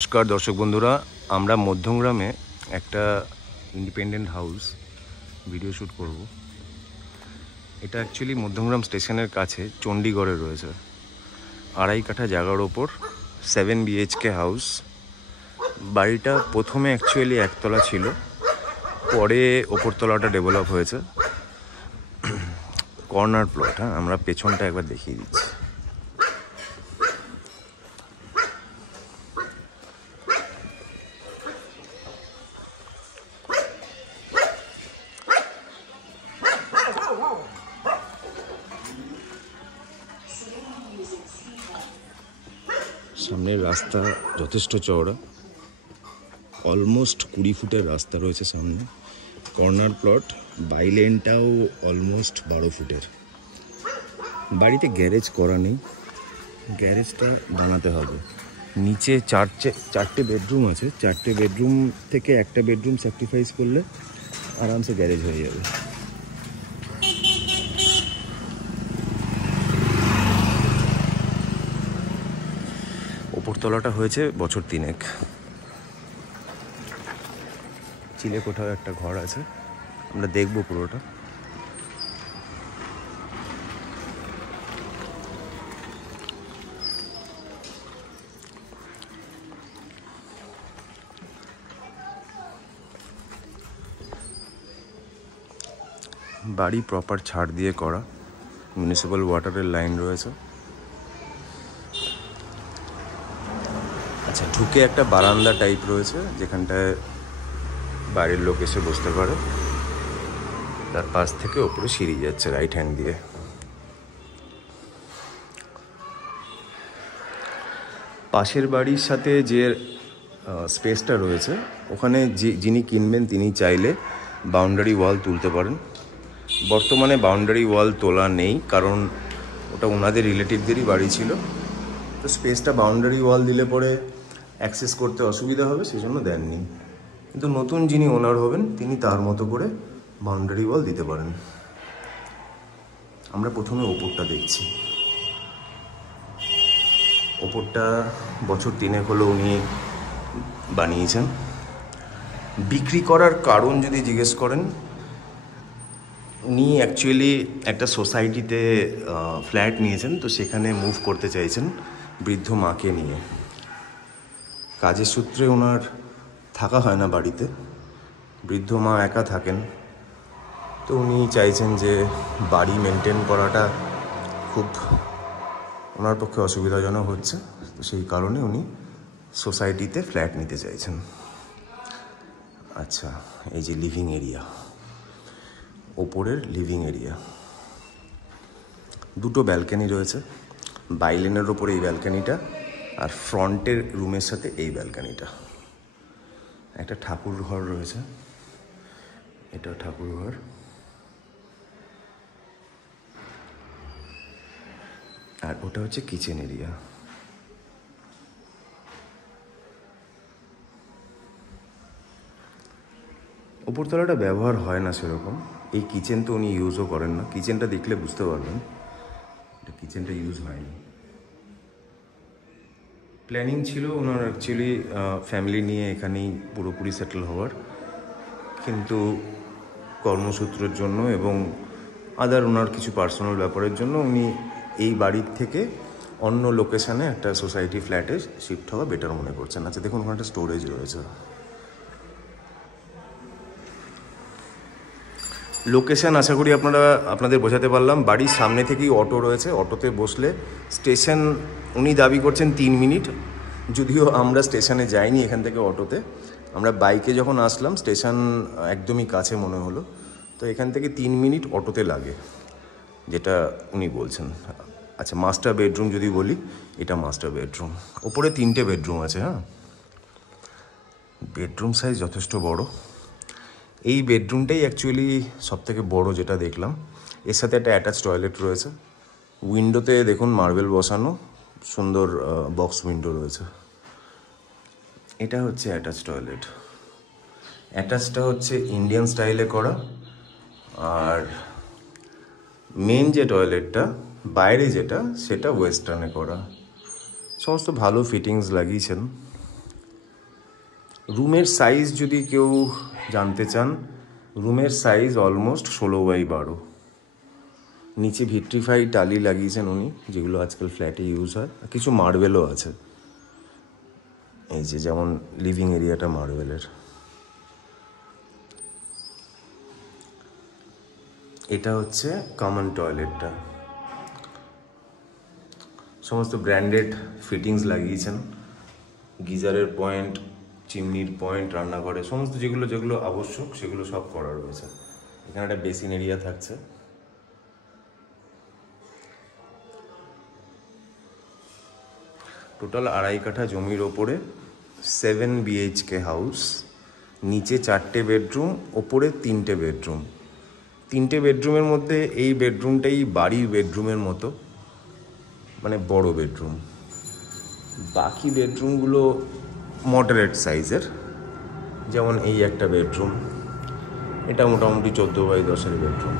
নমস্কার দর্শক বন্ধুরা, আমরা মধ্যমগ্রামে একটা ইন্ডিপেন্ডেন্ট হাউস ভিডিও শ্যুট করব। এটা অ্যাকচুয়ালি মধ্যমগ্রাম স্টেশনের কাছে চণ্ডীগড়ে রয়েছে। 2.5 কাঠা জায়গার ওপর 7 BHK হাউস। বাড়িটা প্রথমে অ্যাকচুয়ালি একতলা ছিল, পরে ওপরতলাটা ডেভেলপ হয়েছে। Corner plot. হ্যাঁ, আমরা পেছনটা একবার দেখিয়ে দিচ্ছি। সামনের রাস্তা যথেষ্ট চওড়া, অলমোস্ট 20 ফুটের রাস্তা রয়েছে সামনে। কর্নার প্লট, বাইলেনটাও অলমোস্ট 12 ফুটের। বাড়িতে গ্যারেজ করা নেই, গ্যারেজটা বানাতে হবে। নিচে চারটে বেডরুম আছে। 4টে বেডরুম থেকে একটা বেডরুম স্যাক্রিফাইস করলে আরামসে গ্যারেজ হয়ে যাবে। ওপরতলাটা হয়েছে বছর 3 চিলে কোথাও একটা ঘর আছে, আমরা দেখবো পুরোটা। বাড়ি প্রপার ছাড় দিয়ে করা, মিউনিসিপ্যাল ওয়াটারের লাইন রয়েছে। আচ্ছা, ঢুকে একটা বারান্দা টাইপ রয়েছে যেখানটায় বাইরের লোক এসে বসতে পারে। তার পাশ থেকে ওপরে সিঁড়ি যাচ্ছে রাইট হ্যান্ড দিয়ে। পাশের বাড়ির সাথে যে স্পেসটা রয়েছে ওখানে যিনি কিনবেন তিনি চাইলে বাউন্ডারি ওয়াল তুলতে পারেন। বর্তমানে বাউন্ডারি ওয়াল তোলা নেই, কারণ ওটা ওনাদের রিলেটিভদেরই বাড়ি ছিল। তো স্পেসটা বাউন্ডারি ওয়াল দিলে পরে অ্যাক্সেস করতে অসুবিধা হবে, সেজন্য দেননি। কিন্তু নতুন যিনি ওনার হবেন তিনি তার মতো করে বাউন্ডারি ওয়াল দিতে পারেন। আমরা প্রথমে ওপরটা দেখছি। ওপরটা বছর 3 হলো উনি বানিয়েছেন। বিক্রি করার কারণ যদি জিজ্ঞেস করেন, উনি অ্যাকচুয়ালি একটা সোসাইটিতে ফ্ল্যাট নিয়েছেন, তো সেখানে মুভ করতে চাইছেন বৃদ্ধ মাকে নিয়ে। কাজের সূত্রে ওনার থাকা হয় না বাড়িতে, বৃদ্ধ মা একা থাকেন। তো উনি চাইছেন যে বাড়ি মেনটেন করাটা খুব ওনার পক্ষে অসুবিধাজনক হচ্ছে, তো সেই কারণে উনি সোসাইটিতে ফ্ল্যাট নিতে চাইছেন। আচ্ছা, এই যে লিভিং এরিয়া, ওপরের লিভিং এরিয়া, 2টো ব্যালকনি রয়েছে। বাইলেনের ওপরে এই ব্যালকনিটা, আর ফ্রন্টের রুমের সাথে এই ব্যালকনিটা। একটা ঠাকুর ঘর রয়েছে, এটা ঠাকুর ঘর। আর ওটা হচ্ছে কিচেন এরিয়া। ওপরতলাটা ব্যবহার হয় না সেরকম। এই কিচেন তো উনি ইউজও করেন না, কিচেনটা দেখলে বুঝতে পারবেন এটা কিচেনটা ইউজ হয়নি। প্ল্যানিং ছিল ওনার অ্যাকচুয়ালি ফ্যামিলি নিয়ে এখানেই পুরোপুরি সেটেল হওয়ার, কিন্তু কর্মসূত্রের জন্য এবং আদার ওনার কিছু পার্সোনাল ব্যাপারের জন্য উনি এই বাড়ির থেকে অন্য লোকেশানে একটা সোসাইটি ফ্ল্যাটে শিফট হওয়া বেটার মনে করছেন। আচ্ছা দেখুন, ওখানে একটা স্টোরেজ রয়েছে। লোকেশান আশা করি আপনাদের বোঝাতে পারলাম। বাড়ির সামনে থেকেই অটো রয়েছে, অটোতে বসলে স্টেশন উনি দাবি করছেন 3 মিনিট, যদিও আমরা স্টেশনে যাইনি এখান থেকে অটোতে। আমরা বাইকে যখন আসলাম স্টেশন একদমই কাছে মনে হলো, তো এখান থেকে 3 মিনিট অটোতে লাগে, যেটা উনি বলছেন। আচ্ছা, মাস্টার বেডরুম যদি বলি, এটা মাস্টার বেডরুম। ওপরে 3টে বেডরুম আছে। হ্যাঁ, বেডরুম সাইজ যথেষ্ট বড়। এই বেডরুমটাই অ্যাকচুয়ালি সবথেকে বড় যেটা দেখলাম। এর সাথে একটা অ্যাটাচ টয়লেট রয়েছে। উইন্ডোতে দেখুন মার্বেল বসানো, সুন্দর বক্স উইন্ডো রয়েছে। এটা হচ্ছে অ্যাটাচ টয়লেট। অ্যাটাচটা হচ্ছে ইন্ডিয়ান স্টাইলে করা, আর মেন যে টয়লেটটা বাইরে যেটা সেটা ওয়েস্টার্নে করা। সমস্ত ভালো ফিটিংস লাগিয়েছেন। রুমের সাইজ যদি কেউ জানতে চান, রুমের সাইজ অলমোস্ট 16x12। নিচে ভিট্রিফাই টালি লাগিয়েছেন উনি, যেগুলো আজকাল ফ্ল্যাটে ইউজ হয়। কিছু মার্বেলও আছে, এই যে যেমন লিভিং এরিয়াটা মার্বেলের। এটা হচ্ছে কমন টয়লেটটা, সমস্ত ব্র্যান্ডেড ফিটিংস লাগিয়েছেন। গিজারের পয়েন্ট, চিমনির পয়েন্ট, রান্নাঘরে সমস্ত যেগুলো যেগুলো আবশ্যক সেগুলো সব করা রয়েছে। এখানে একটা বেসিন এরিয়া থাকছে। টোটাল 2.5 কাঠা জমির ওপরে 7 BHK হাউস। নিচে 4টে বেডরুম, ওপরে 3টে বেডরুম। 3টে বেডরুমের মধ্যে এই বেডরুমটাই বাড়ির বেডরুমের মতো, মানে বড় বেডরুম। বাকি বেডরুমগুলো মডারেট সাইজের, যেমন এই একটা বেডরুম, এটা মোটামুটি 14x10 বেডরুম।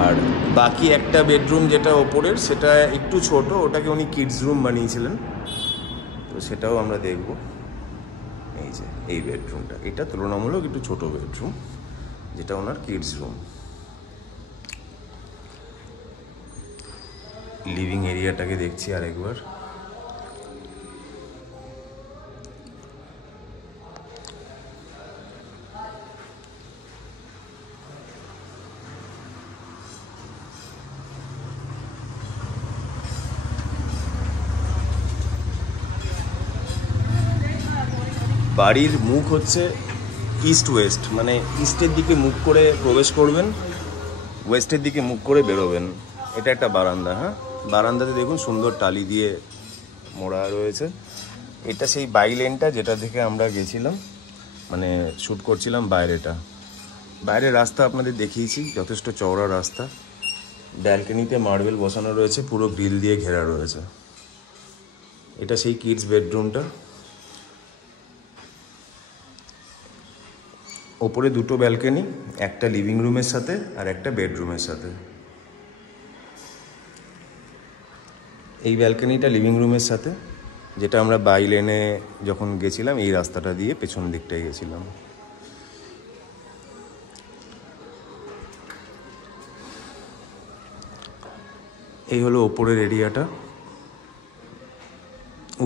আর বাকি একটা বেডরুম যেটা ওপরের, সেটা একটু ছোট, ওটাকে উনি কিডস রুম বানিয়েছিলেন, তো সেটাও আমরা দেখব। এই যে এই বেডরুমটা, এটা তুলনামূলক একটু ছোট বেডরুম, যেটা ওনার কিডস রুম। লিভিং এরিয়াটাকে দেখছি আরেকবার। বাড়ির মুখ হচ্ছে ইস্ট ওয়েস্ট, মানে ইস্টের দিকে মুখ করে প্রবেশ করবেন, ওয়েস্টের দিকে মুখ করে বেরোবেন। এটা একটা বারান্দা। হ্যাঁ, বারান্দাতে দেখুন সুন্দর টালি দিয়ে মোড়া রয়েছে। এটা সেই বাইলেনটা যেটা থেকে আমরা গেছিলাম, মানে শ্যুট করছিলাম বাইরেটা। বাইরের রাস্তা আপনাদের দেখিয়েছি, যথেষ্ট চওড়া রাস্তা। ব্যালকনিতে মার্বেল বসানো রয়েছে, পুরো গ্রিল দিয়ে ঘেরা রয়েছে। এটা সেই কিডস বেডরুমটা। ওপরে 2টো ব্যালকনি, একটা লিভিং রুমের সাথে আর একটা বেডরুমের সাথে। এই ব্যালকনিটা লিভিং রুমের সাথে, যেটা আমরা বাই লেনে যখন গেছিলাম এই রাস্তাটা দিয়ে পেছন দিকটায় গেছিলাম। এই হলো ওপরের এরিয়াটা।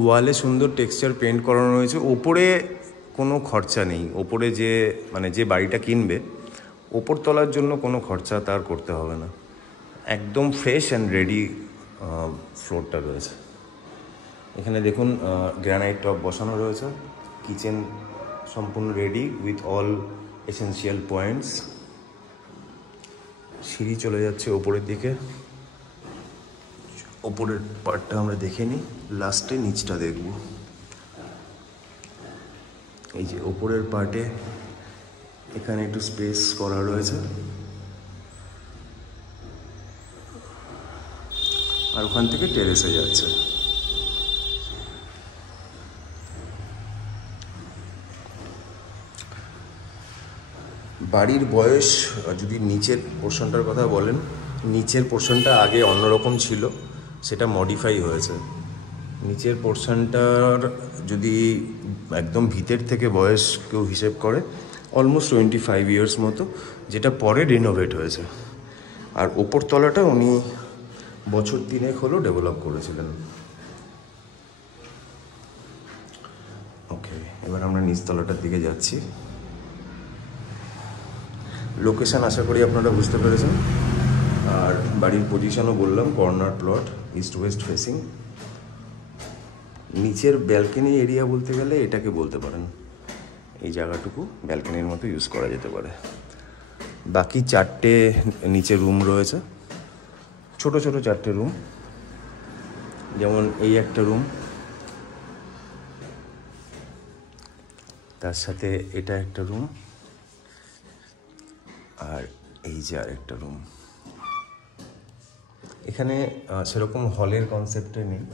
ওয়ালে সুন্দর টেক্সচার পেন্ট করানো রয়েছে। ওপরে কোনো খরচা নেই, ওপরে যে বাড়িটা কিনবে ওপর তলার জন্য কোনো খরচা তার করতে হবে না। একদম ফ্রেশ অ্যান্ড রেডি ফ্লোরটা রয়েছে। এখানে দেখুন গ্রানাইট টপ বসানো রয়েছে। কিচেন সম্পূর্ণ ready with all essential points. সিঁড়ি চলে যাচ্ছে ওপরের দিকে। ওপরের পার্টটা আমরা দেখে নিই, লাস্টে নিচটা দেখব। এই যে ওপরের পার্টে এখানে একটু স্পেস করা রয়েছে, আর ওখান থেকে টেরেসে যাচ্ছে। বাড়ির বয়স, যদি নিচের পোর্শনটার কথা বলেন, নিচের পোর্শনটা আগে অন্যরকম ছিল, সেটা মডিফাই হয়েছে। নিচের পোর্শনটার যদি একদম ভিতর থেকে বয়স কেউ হিসেব করে, অলমোস্ট 25 ইয়ার্স মতো, যেটা পরে রিনোভেট হয়েছে। আর ওপর তলাটা উনি বছর 3 হলো ডেভেলপ করেছিলেন। ওকে, এবার আমরা নিচতলাটার দিকে যাচ্ছি। লোকেশান আশা করি আপনারা বুঝতে পেরেছেন। আর বাড়ির পজিশনও বললাম, corner plot, east West facing. নিচের ব্যালকনি এরিয়া বলতে গেলে এটাকে বলতে পারেন, এই জায়গাটুকু ব্যালকনির মতো ইউজ করা যেতে পারে। বাকি 4টে নিচে রুম রয়েছে, ছোট ছোট 4টে রুম। যেমন এই একটা রুম, তার সাথে এটা একটা রুম, আর এই যে আর একটা রুম। এখানে সেরকম হলের কনসেপ্টে নেই,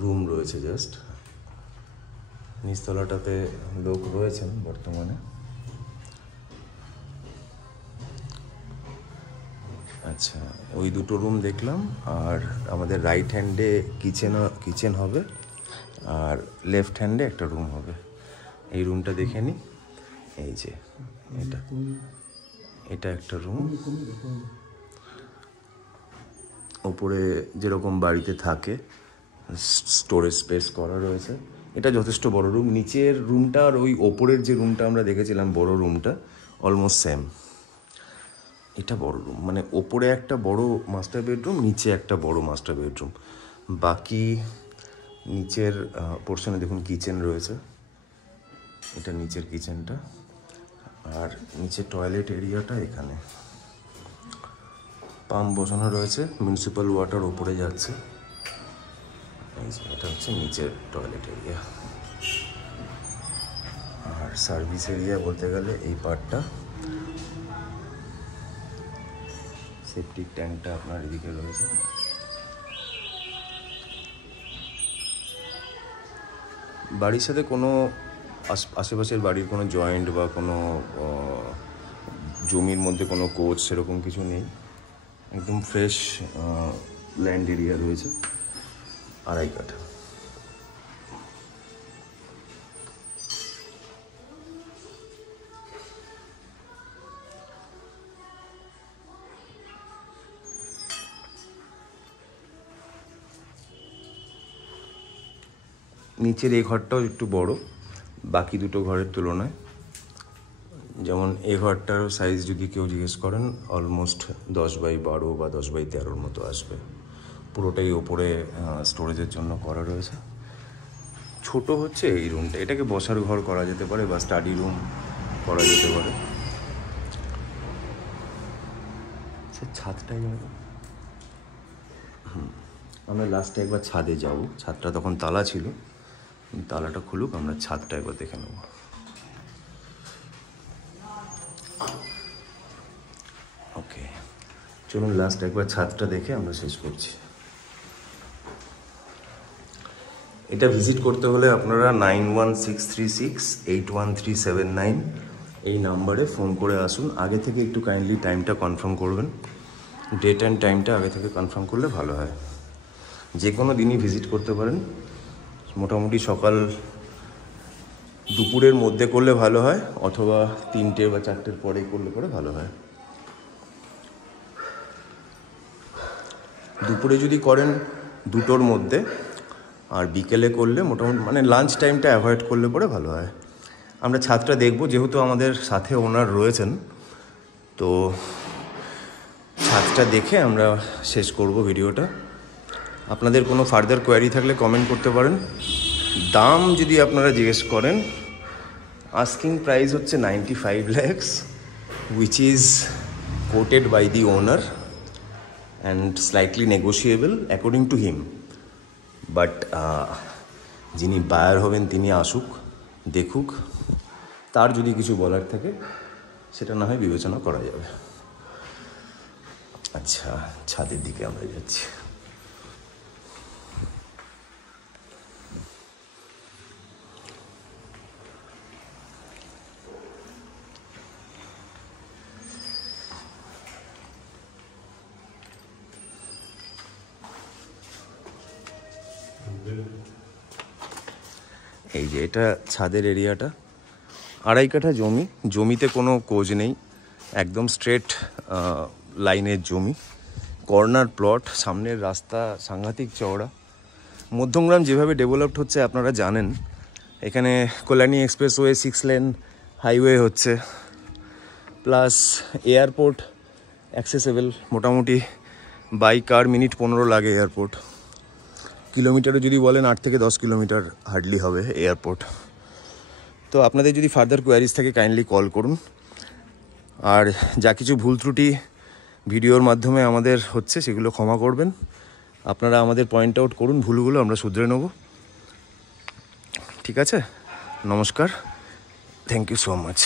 রুম রয়েছে জাস্ট। নিচতলাটাতে লোক রয়েছেন বর্তমানে। আচ্ছা। আচ্ছা, ওই দুটো রুম দেখলাম। আর আমাদের রাইট হ্যান্ডে কিচেন হবে, আর লেফট হ্যান্ডে একটা রুম হবে। এই রুমটা দেখে নিই। এই যে এটা একটা রুম, ওপরে যেরকম বাড়িতে থাকে স্টোরেজ স্পেস করা রয়েছে। এটা যথেষ্ট বড় রুম। নিচের রুমটা আর ওই ওপরের যে রুমটা আমরা দেখেছিলাম বড় রুমটা অলমোস্ট সেম। এটা বড় রুম, মানে ওপরে একটা বড় মাস্টার বেডরুম, নিচে একটা বড় মাস্টার বেডরুম। বাকি নিচের পোর্শনে দেখুন কিচেন রয়েছে, এটা নিচের কিচেনটা। আর নিচে টয়লেট এরিয়াটা এখানে পাম্প বসানো রয়েছে, মিউনিসিপ্যাল ওয়াটার ওপরে যাচ্ছে। এটা হচ্ছে নিচের টয়লেট এরিয়া। আর সার্ভিস এরিয়া বলতে গেলে এই পার্টটা, সেপটিক ট্যাঙ্কটা আপনার এদিকে রয়েছে। বাড়ির সাথে কোনো আশেপাশের বাড়ির কোনো জয়েন্ট বা কোনো জমির মধ্যে কোনো কোচ সেরকম কিছু নেই, একদম ফ্রেশ ল্যান্ড এরিয়া রয়েছে, 2.5 কাঠা। নিচের এই ঘরটাও একটু বড় বাকি দুটো ঘরের তুলনায়। যেমন এই ঘরটার সাইজ যদি কেউ জিজ্ঞেস করেন, অলমোস্ট 10x12 বা 10x13 মতো আসবে। পুরোটাই ওপরে স্টোরেজের জন্য করা রয়েছে। ছোট হচ্ছে এই রুমটা, এটাকে বসার ঘর করা যেতে পারে বা স্টাডি রুম করা যেতে পারে। ছাদটাই আমরা লাস্টে একবার ছাদে যাব, ছাদটা তখন তালা ছিল, তালাটা খুলুক, আমরা ছাদটা একবার দেখে নেব। ওকে, চলুন লাস্ট একবার ছাদটা দেখে আমরা শেষ করছি। এটা ভিজিট করতে হলে আপনারা 9163681379 এই নাম্বারে ফোন করে আসুন। আগে থেকে একটু কাইন্ডলি টাইমটা কনফার্ম করবেন, ডেট অ্যান্ড টাইমটা আগে থেকে কনফার্ম করলে ভালো হয়। যে কোনো দিনই ভিজিট করতে পারেন, মোটামুটি সকাল দুপুরের মধ্যে করলে ভালো হয়, অথবা 3টে বা 4টের পরে করলে ভালো হয়। দুপুরে যদি করেন 2টোর মধ্যে, আর বিকেলে করলে মোটামুটি মানে লাঞ্চ টাইমটা অ্যাভয়েড করলে ভালো হয়। আমরা ছাদটা দেখব, যেহেতু আমাদের সাথে ওনার রয়েছেন, তো ছাদটা দেখে আমরা শেষ করব ভিডিওটা। আপনাদের কোনো ফার্দার কোয়ারি থাকলে কমেন্ট করতে পারেন। দাম যদি আপনারা জিজ্ঞেস করেন, আস্কিং প্রাইস হচ্ছে 95 lakhs, which is quoted by the owner and slightly negotiable according to him. But যিনি বায়ার হবেন তিনি আসুক, দেখুক, তার যদি কিছু বলার থাকে সেটা না হয় বিবেচনা করা যাবে। আচ্ছা, ছাদের দিকে আমরা যাচ্ছি। এই যে এটা ছাদের এরিয়াটা, 2.5 কাঠা জমি, জমিতে কোনো কোজ নেই, একদম স্ট্রেট লাইনের জমি, কর্নার প্লট, সামনের রাস্তা সাংঘাতিক চওড়া। মধ্যমগ্রাম যেভাবে ডেভেলপড হচ্ছে আপনারা জানেন, এখানে কল্যাণী এক্সপ্রেসওয়ে 6 লেন হাইওয়ে হচ্ছে, প্লাস এয়ারপোর্ট অ্যাক্সেসেবল, মোটামুটি বাই কার মিনিট 15 লাগে এয়ারপোর্ট। কিলোমিটারে যদি বলেন 8 থেকে 10 কিলোমিটার হার্ডলি হবে এয়ারপোর্ট। তো আপনাদের যদি ফার্দার কোয়ারিজ থাকে কাইন্ডলি কল করুন। আর যা কিছু ভুল ত্রুটি ভিডিওর মাধ্যমে আমাদের হচ্ছে সেগুলো ক্ষমা করবেন। আপনারা আমাদের পয়েন্ট আউট করুন, ভুলগুলো আমরা শুধরে নেব। ঠিক আছে, নমস্কার, থ্যাংক ইউ সো মাচ।